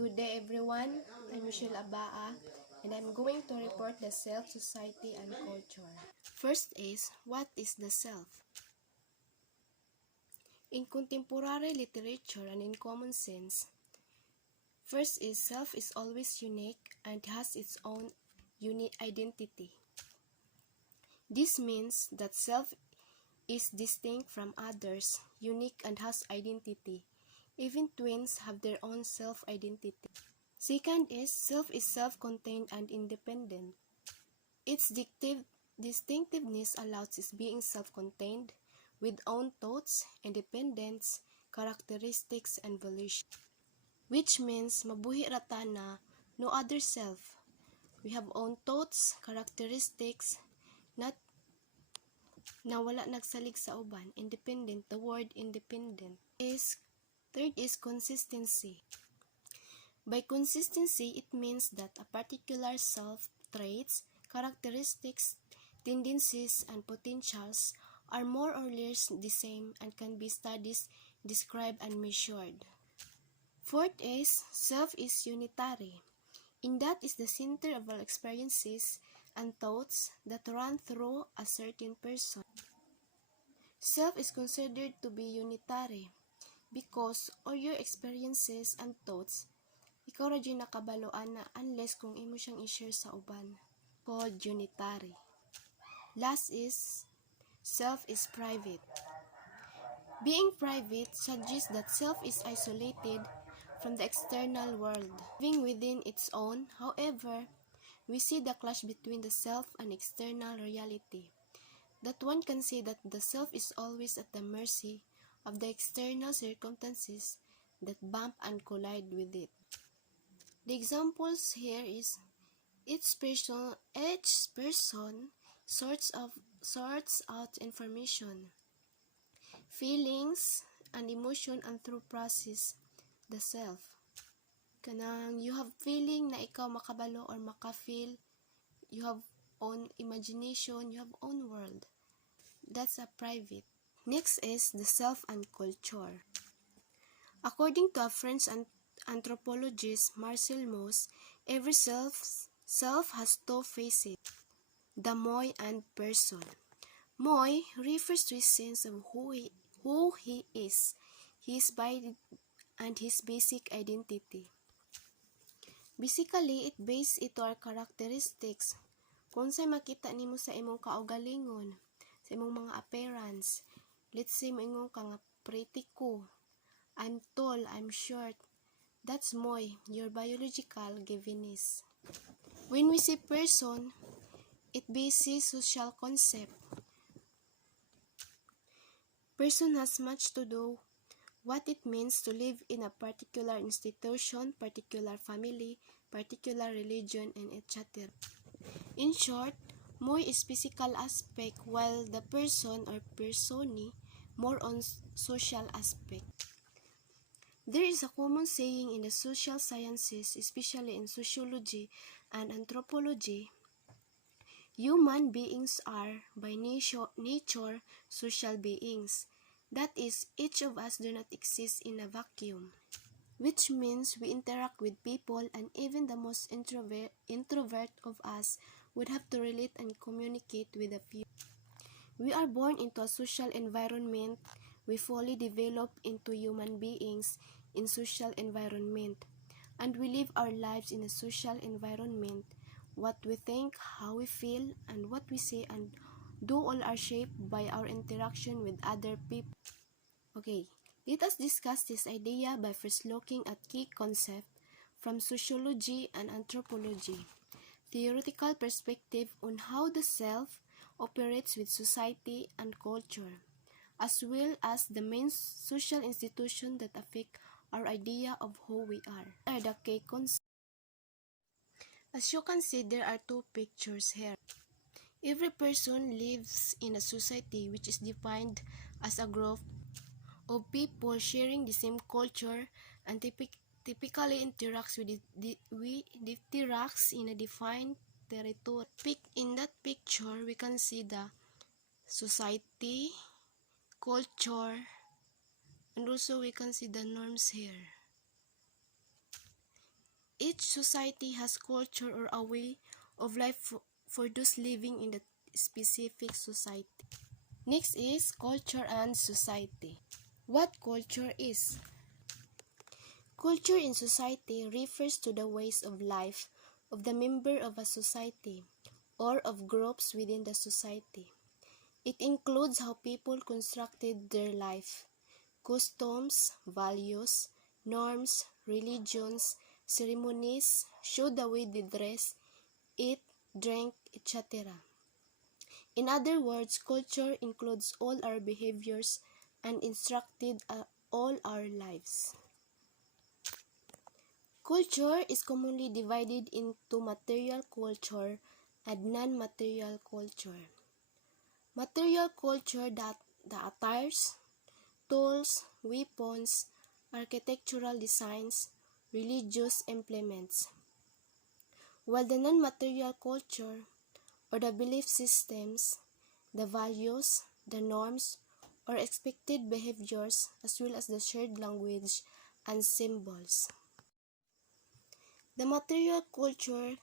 Good day everyone, I'm Michelle Abaa and I'm going to report the self, society, and culture. First is, what is the self? In contemporary literature and in common sense, first is self is always unique and has its own unique identity. This means that self is distinct from others, unique and has identity. Even twins have their own self-identity. Second is self-contained and independent. Its distinctiveness allows its being self-contained, with own thoughts, independence, characteristics, and volition. Which means, mabuhi rata na no other self. We have own thoughts, characteristics, not na wala nagsalig sa uban. Independent, the word independent. Third is consistency. By consistency, it means that a particular self-traits, characteristics, tendencies, and potentials are more or less the same and can be studied, described, and measured. Fourth is, self is unitary. In that is the center of all experiences and thoughts that run through a certain person. Self is considered to be unitary because all your experiences and thoughts ikaw ra dyan nakabaloan na unless kung imo siyang i-share sa uban. Called unitary. Last is, self is private. Being private suggests that self is isolated from the external world, living within its own. However, we see the clash between the self and external reality. That one can say that the self is always at the mercy of the external circumstances that bump and collide with it. The examples here is each person sorts out information, feelings, and emotion and through process the self. Kanang you have feeling na ikaw makabalo or makafeel, you have own imagination, you have own world. That's a private. Next is the self and culture. According to a French anthropologist Marcel Mauss, every self has two faces, the moi and person. Moi refers to his sense of who he is, his body, and his basic identity. Basically, it based ito our characteristics. Kung sa'y makita nimo sa imong kaugalingon, sa imong mga appearance, let's say moingon ka nga pretty ko, I'm tall, I'm short. That's moi, your biological giveness. When we say person, it bases social concept. Person has much to do what it means to live in a particular institution, particular family, particular religion, and etc. In short, moi is physical aspect while the person or personi more on social aspect. There is a common saying in the social sciences, especially in sociology and anthropology, human beings are, by nature, social beings. That is, each of us do not exist in a vacuum, which means we interact with people, and even the most introvert of us would have to relate and communicate with a few. We are born into a social environment. We fully develop into human beings in social environment, and we live our lives in a social environment. What we think, how we feel, and what we say and do all are shaped by our interaction with other people. Okay, let us discuss this idea by first looking at key concepts from sociology and anthropology. Theoretical perspective on how the self operates with society and culture, as well as the main social institutions that affect our idea of who we are. Are the key concepts. As you can see, there are two pictures here. Every person lives in a society which is defined as a group of people sharing the same culture and typically interacts in a defined territory. In that picture, we can see the society, culture, and also we can see the norms here. Each society has culture or a way of life for those living in the specific society. Next is culture and society. What culture is? Culture in society refers to the ways of life of the member of a society or of groups within the society. It includes how people constructed their life, customs, values, norms, religions, ceremonies, show the way they dress, eat, drink, etc. In other words, culture includes all our behaviors and instructed all our lives. Culture is commonly divided into material culture and non-material culture. Material culture, that the attires, tools, weapons, architectural designs, religious implements. While the non-material culture, or the belief systems, the values, the norms, or expected behaviors, as well as the shared language and symbols. The material culture,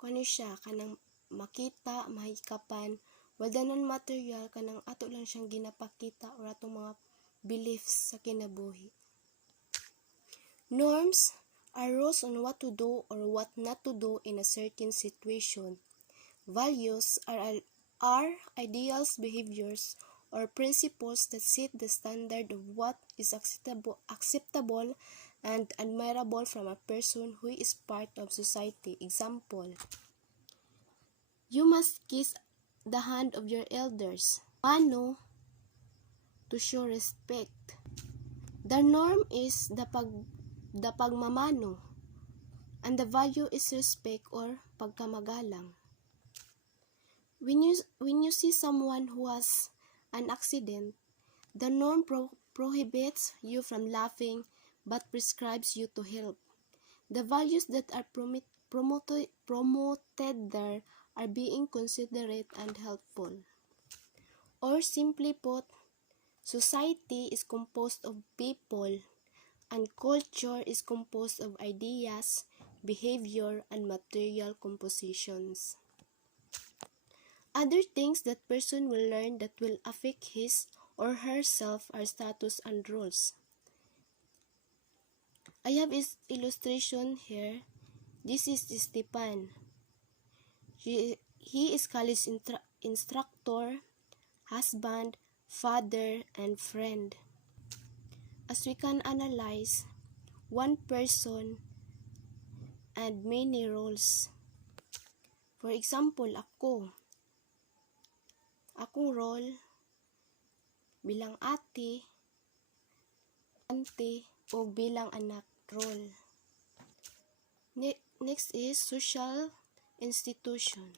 kano siya, kanang makita, mahikapan, while the non-material, kanang ato lang siyang ginapakita or atong mga beliefs sa kinabuhi. Norms are rules on what to do or what not to do in a certain situation. Values are ideals, behaviors, or principles that set the standard of what is acceptable and admirable from a person who is part of society. Example, you must kiss the hand of your elders. Mano, to show respect. The norm is the pagmamano, and the value is respect or pagkamagalang. When you see someone who has an accident, the norm prohibits you from laughing but prescribes you to help. The values that are promoted there are being considerate and helpful. Or simply put, society is composed of people, and culture is composed of ideas, behavior, and material compositions. Other things that person will learn that will affect his or herself are status and rules. I have his illustration here. This is Stepan. He is college instructor, husband, father, and friend. As we can analyze, one person and many roles. For example, akong role bilang ate, o bilang anak role. Next is social institution.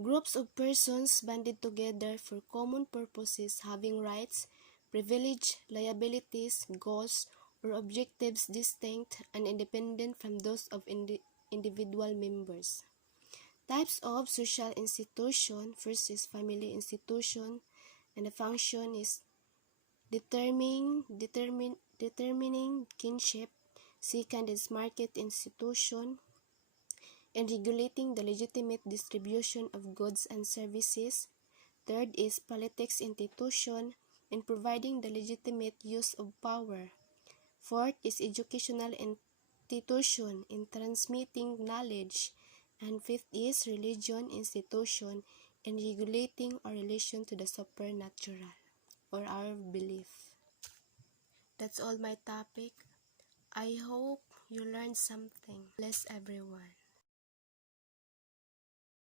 Groups of persons banded together for common purposes having rights, privilege, liabilities, goals, or objectives distinct and independent from those of individual members. Types of social institution. First is family institution, and the function is determining kinship. Second is market institution, and regulating the legitimate distribution of goods and services. Third is politics institution, and providing the legitimate use of power. Fourth is educational institution, in transmitting knowledge. And fifth is religion institution, in regulating our relation to the supernatural or our belief. That's all my topic. I hope you learned something. Bless everyone.